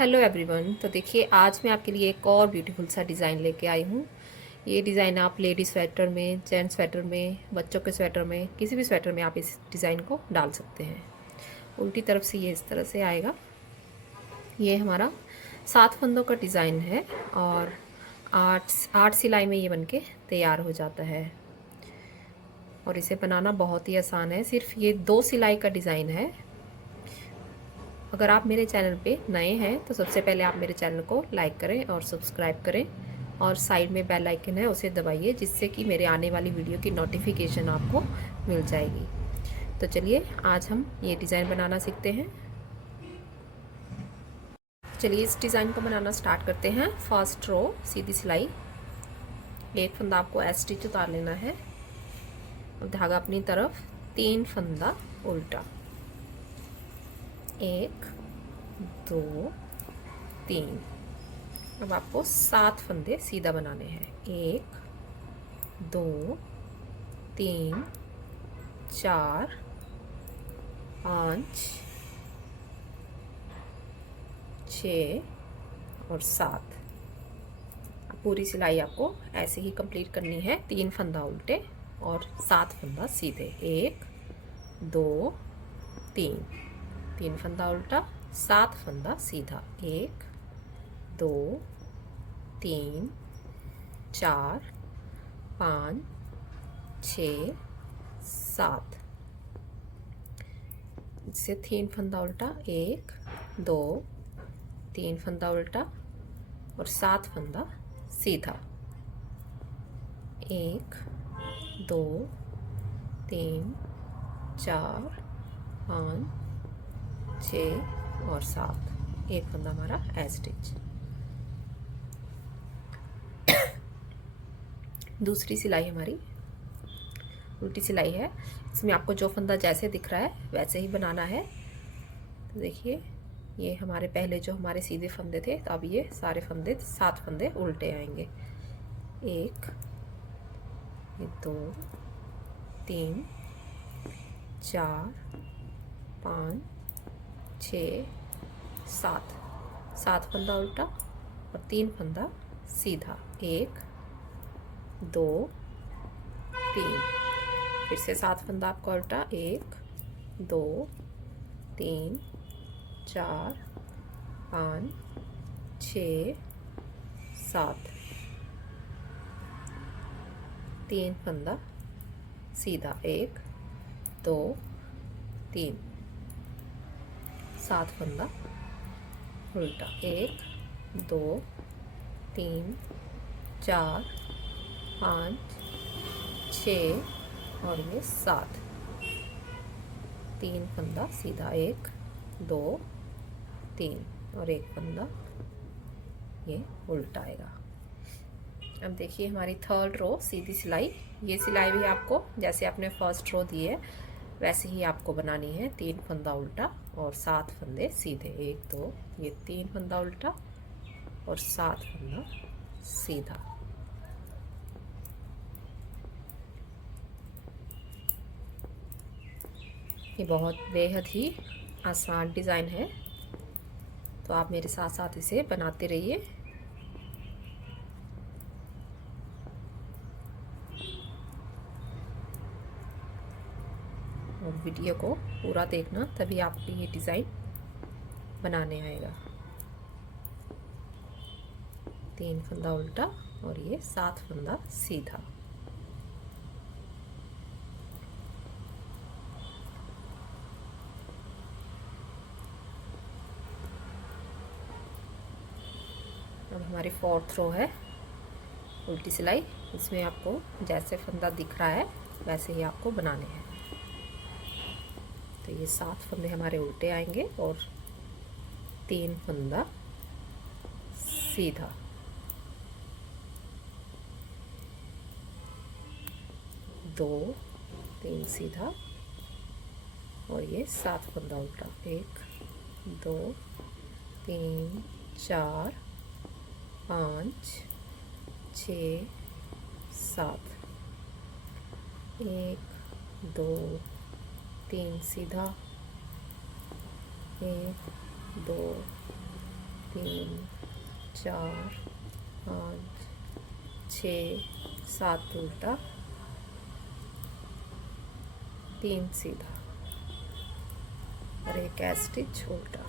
Hello everyone. तो देखिए, आज मैं आपके लिए एक और ब्यूटीफुल सा डिज़ाइन लेके आई हूँ। ये डिज़ाइन आप लेडी स्वेटर में, जेंट्स स्वेटर में, बच्चों के स्वेटर में, किसी भी स्वेटर में आप इस डिज़ाइन को डाल सकते हैं। उल्टी तरफ से ये इस तरह से आएगा। ये हमारा 7 फंदों का डिज़ाइन है और आठ सिलाई में ये बनके तैयार हो जाता है। और इसे बनाना बहुत ही आसान है। सिर्फ ये 2 सिलाई का डिज़ाइन है। अगर आप मेरे चैनल पे नए हैं तो सबसे पहले आप मेरे चैनल को लाइक करें और सब्सक्राइब करें और साइड में बेल आइकन है उसे दबाइए, जिससे कि मेरे आने वाली वीडियो की नोटिफिकेशन आपको मिल जाएगी। तो चलिए आज हम ये डिज़ाइन बनाना सीखते हैं। चलिए इस डिज़ाइन को बनाना स्टार्ट करते हैं। फर्स्ट रो सीधी सिलाई, एक फंदा आपको स्टिच उतार लेना है। अब धागा अपनी तरफ, 3 फंदा उल्टा, 1 2 3। अब आपको 7 फंदे सीधा बनाने हैं। 1 2 3 4 5 6 और 7। पूरी सिलाई आपको ऐसे ही कंप्लीट करनी है। 3 फंदा उल्टे और 7 फंदा सीधे। 1 2 3, 3 फंदा उल्टा, 7 फंदा सीधा। 1 2 3 4 5 6 7। इससे 3 फंदा उल्टा, 1 2 3 फंदा उल्टा और 7 फंदा सीधा। 1 2 3 4 5 6 और 7। एक फंदा हमारा स्टिच। दूसरी सिलाई हमारी उल्टी सिलाई है। इसमें आपको जो फंदा जैसे दिख रहा है वैसे ही बनाना है। तो देखिए, ये हमारे पहले जो हमारे सीधे फंदे थे, तो अब ये सारे फंदे 7 फंदे उल्टे आएंगे। 1 2 3 4 5 6 7। 7 फंदा उल्टा और 3 फंदा सीधा। 1 2 3। फिर से 7 फंदा आपका उल्टा। 1 2 3 4 5 6 7। 3 फंदा सीधा। 1 2 3। 7 फंदा उल्टा। 1 2 3 4 5 6 और ये 7। 3 फंदा सीधा। 1 2 3 और एक फंदा ये उल्टा आएगा। अब देखिए हमारी थर्ड रो सीधी सिलाई। ये सिलाई भी आपको जैसे आपने फर्स्ट रो दी है वैसे ही आपको बनानी है। 3 फंदा उल्टा और 7 फंदे सीधे। 1 2, ये 3 फंदा उल्टा और 7 फंदा सीधा। ये बहुत बेहद ही आसान डिज़ाइन है, तो आप मेरे साथ साथ इसे बनाते रहिए। और वीडियो को पूरा देखना, तभी आपको ये डिज़ाइन बनाने आएगा। 3 फंदा उल्टा और ये 7 फंदा सीधा। अब हमारी फोर्थ रो है उल्टी सिलाई। इसमें आपको जैसे फंदा दिख रहा है वैसे ही आपको बनाने हैं। तो ये 7 फंदे हमारे उल्टे आएंगे और 3 फंदा सीधा। 2 3 सीधा और ये 7 फंदा उल्टा। 1 2 3 4 5 6 7। 1 2 3 सीधा। 1 2 3 4 5 6 7 उल्टा, 3 सीधा और एक स्टिच उल्टा।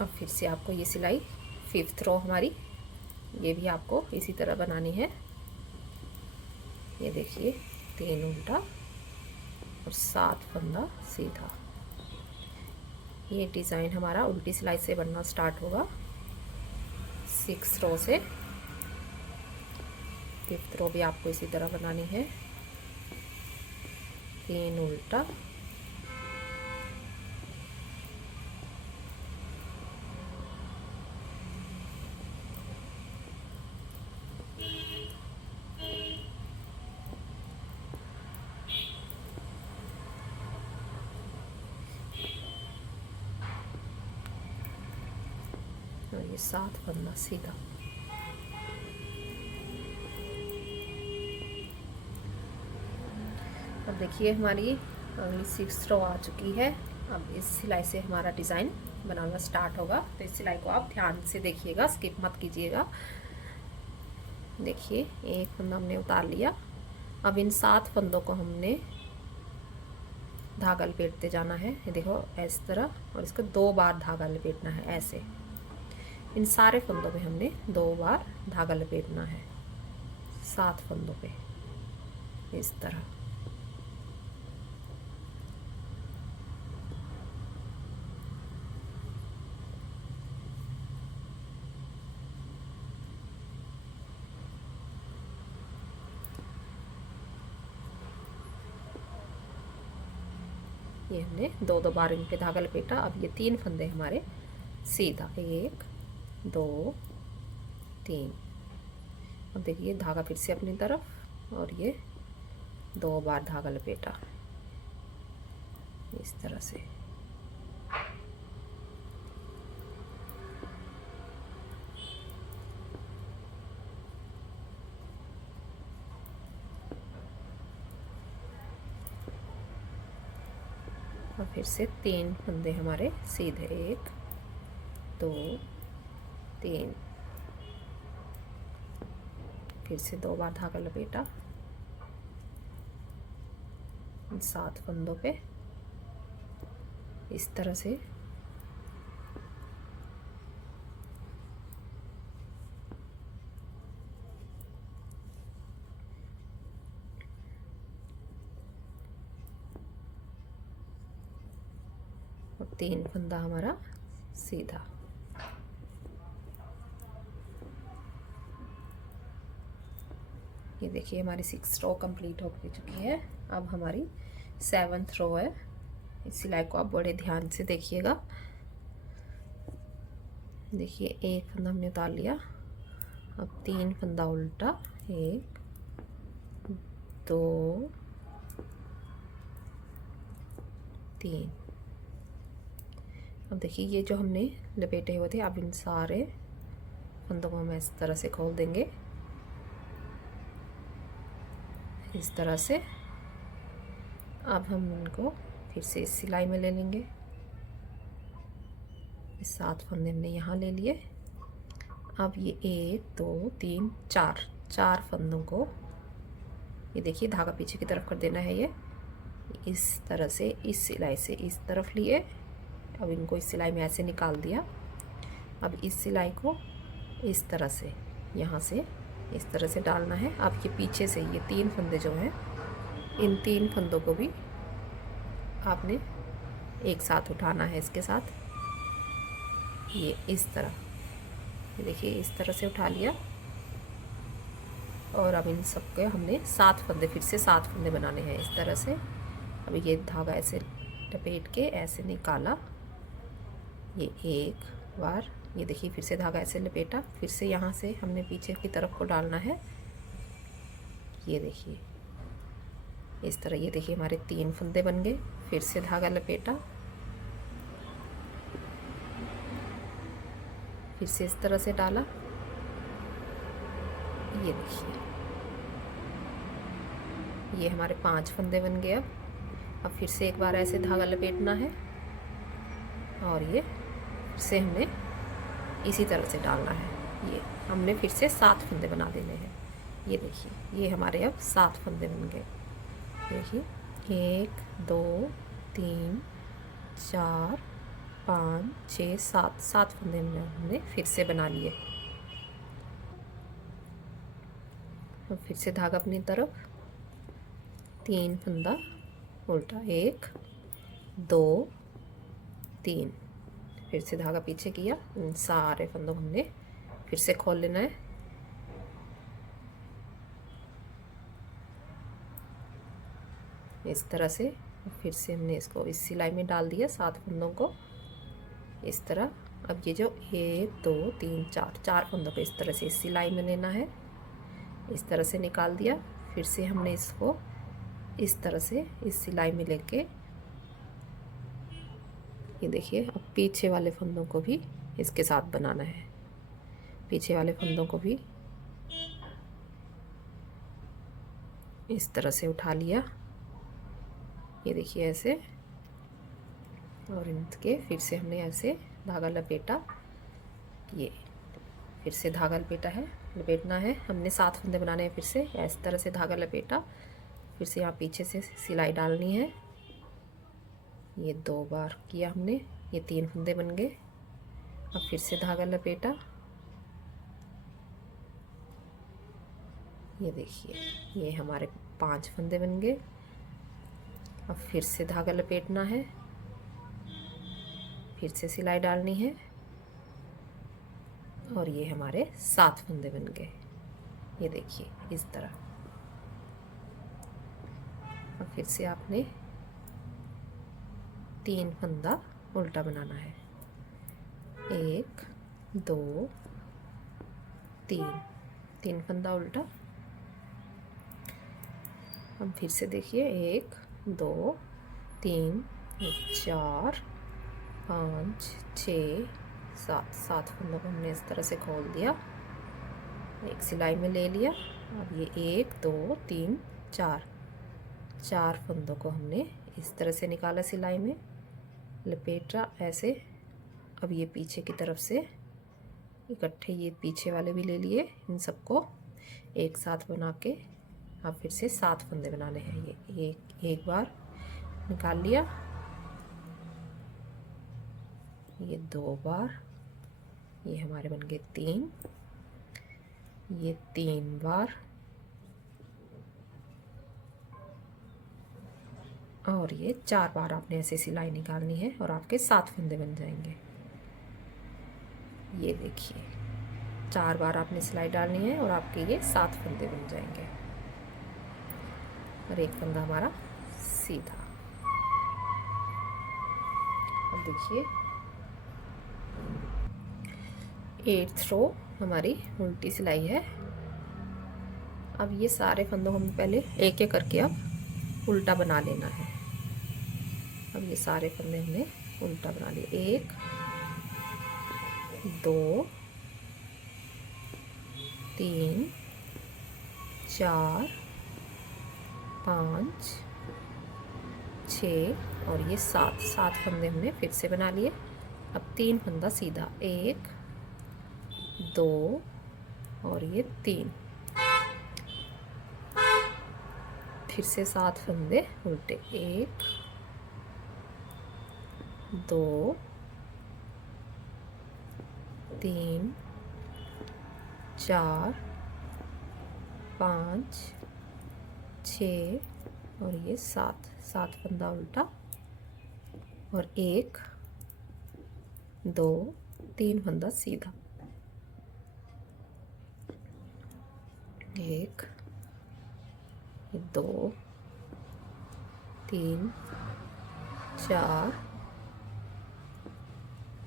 अब फिर से आपको ये सिलाई 5th रो हमारी, ये भी आपको इसी तरह बनानी है। ये देखिए 3 उल्टा और 7 फंदा सीधा। ये डिज़ाइन हमारा उल्टी सिलाई से बनना स्टार्ट होगा 6 रो से। 5th रो भी आपको इसी तरह बनानी है। 3 उल्टा, और ये 7 फंदा सीधा। अब देखिए हमारी अगली 6 रो आ चुकी है। अब इस सिलाई से हमारा डिज़ाइन बनाना स्टार्ट होगा, तो इस सिलाई को आप ध्यान से देखिएगा, स्किप मत कीजिएगा। देखिए एक फंदा हमने उतार लिया। अब इन 7 फंदों को हमने धागा लपेटते जाना है। ये देखो इस तरह, और इसको 2 बार धागा लपेटना है ऐसे। इन सारे फंदों पे हमने 2 बार धागा लपेटना है, 7 फंदों पे इस तरह। ये हमने 2 बार इन पे धागा लपेटा। अब ये 3 फंदे हमारे सीधा, 1 2 3। अब देखिए धागा फिर से अपनी तरफ, और ये 2 बार धागा लपेटा इस तरह से। और फिर से 3 फंदे हमारे सीधे, 1 2 3। फिर से 2 बार धागा लपेटा 7 फंदों पे इस तरह से। और 3 फंदा हमारा सीधा। ये देखिए हमारी 6 रो कंप्लीट हो चुकी है। अब हमारी 7th रो है। इस सिलाई को आप बड़े ध्यान से देखिएगा। देखिए एक फंदा हमने उतार लिया। अब 3 फंदा उल्टा, 1 2 3। अब देखिए ये जो हमने लपेटे हुए थे, अब इन सारे फंदों को हम इस तरह से खोल देंगे, इस तरह से। अब हम इनको फिर से इस सिलाई में ले लेंगे। इस 7 फंदे हमने यहाँ ले लिए। अब ये 1 2 3 4 फंदों को, ये देखिए धागा पीछे की तरफ कर देना है। ये इस तरह से इस सिलाई से इस तरफ लिए। अब इनको इस सिलाई में ऐसे निकाल दिया। अब इस सिलाई को इस तरह से यहाँ से इस तरह से डालना है। अब ये पीछे से ये 3 फंदे जो हैं, इन 3 फंदों को भी आपने एक साथ उठाना है इसके साथ। ये इस तरह, ये देखिए इस तरह से उठा लिया। और अब इन सबके हमने 7 फंदे, फिर से 7 फंदे बनाने हैं इस तरह से। अब ये धागा ऐसे लपेट के ऐसे निकाला, ये एक बार, ये देखिए फिर से धागा ऐसे लपेटा, फिर से यहाँ से हमने पीछे की तरफ को डालना है। ये देखिए इस तरह, ये देखिए हमारे 3 फंदे बन गए। फिर से धागा लपेटा, फिर से इस तरह से डाला। ये देखिए ये हमारे 5 फंदे बन गए। अब अब फिर से एक बार ऐसे धागा लपेटना है और ये फिर से हमने इसी तरह से डालना है। ये हमने फिर से 7 फंदे बना देने हैं। ये देखिए, ये हमारे अब 7 फंदे बन गए। देखिए 1 2 3 4 5 6 7 7 फंदे हमने फिर से बना लिए। अब फिर से धागा अपनी तरफ, 3 फंदा उल्टा, 1 2 3, फिर से धागा पीछे किया, इन सारे फंदों हमने फिर से खोल लेना है। इस तरह से फिर से हमने इसको इस सिलाई में डाल दिया 7 फंदों को इस तरह। अब ये जो 1 2 3 4 फंदों को इस तरह से इस सिलाई में लेना है। इस तरह से निकाल दिया। फिर से हमने इसको इस तरह से इस सिलाई में लेके, ये देखिए, अब पीछे वाले फंदों को भी इसके साथ बनाना है। पीछे वाले फंदों को भी इस तरह से उठा लिया, ये देखिए ऐसे, और इनके फिर से हमने ऐसे धागा लपेटा। ये फिर से धागा लपेटना है। हमने 7 फंदे बनाने हैं। फिर से इस तरह से धागा लपेटा, फिर से यहाँ पीछे से सिलाई डालनी है। ये 2 बार किया हमने, ये 3 फंदे बन गए। अब फिर से धागा लपेटा, ये देखिए, ये हमारे 5 फंदे बन गए। अब फिर से धागा लपेटना है, फिर से सिलाई डालनी है, और ये हमारे 7 फंदे बन गए। ये देखिए इस तरह। अब फिर से आपने 3 फंदा उल्टा बनाना है, 1 2 3, 3 फंदा उल्टा। अब फिर से देखिए 1 2 3 4 5 6 7, 7 फंदों को हमने इस तरह से खोल दिया, एक सिलाई में ले लिया। अब ये 1 2 3 4 फंदों को हमने इस तरह से निकाला, सिलाई में लपेटा ऐसे। अब ये पीछे की तरफ से इकट्ठे ये पीछे वाले भी ले लिए, इन सबको एक साथ बना के अब फिर से 7 फंदे बनाने हैं। ये एक बार निकाल लिया, ये 2 बार, ये हमारे बन गए 3, ये 3 बार, और ये 4 बार आपने ऐसे सिलाई निकालनी है और आपके 7 फंदे बन जाएंगे। ये देखिए 4 बार आपने सिलाई डालनी है और आपके ये 7 फंदे बन जाएंगे, और एक फंदा हमारा सीधा। अब देखिए 8th रो हमारी उल्टी सिलाई है। अब ये सारे फंदों को हम पहले एक एक करके अब उल्टा बना लेना है। अब ये सारे फंदे हमने उल्टा बना लिए, 1 2 3 4 5 6 और ये 7 फंदे हमने फिर से बना लिए। अब 3 फंदा सीधा, 1 2 और ये 3, फिर से 7 फंदे उल्टे, 1 2 3 4 5 6 और ये 7 फंदा उल्टा, और 1 2 3 फंदा सीधा, 1 2 3 4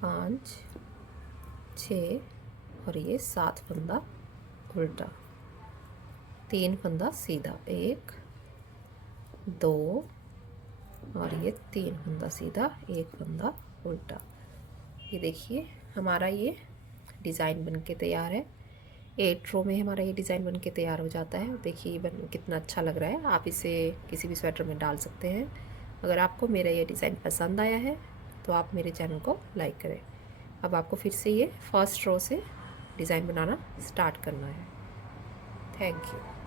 5 6 और ये 7 फंदा उल्टा, 3 फंदा सीधा, 1 2 और ये 3 फंदा सीधा, 1 फंदा उल्टा। ये देखिए हमारा ये डिज़ाइन बनके तैयार है। 8 रो में हमारा ये डिज़ाइन बनके तैयार हो जाता है। देखिए ये कितना अच्छा लग रहा है। आप इसे किसी भी स्वेटर में डाल सकते हैं अगर आपको मेरा ये डिज़ाइन पसंद आया है तो आप मेरे चैनल को लाइक करें। अब आपको फिर से ये फर्स्ट रो से डिज़ाइन बनाना स्टार्ट करना है। Thank you.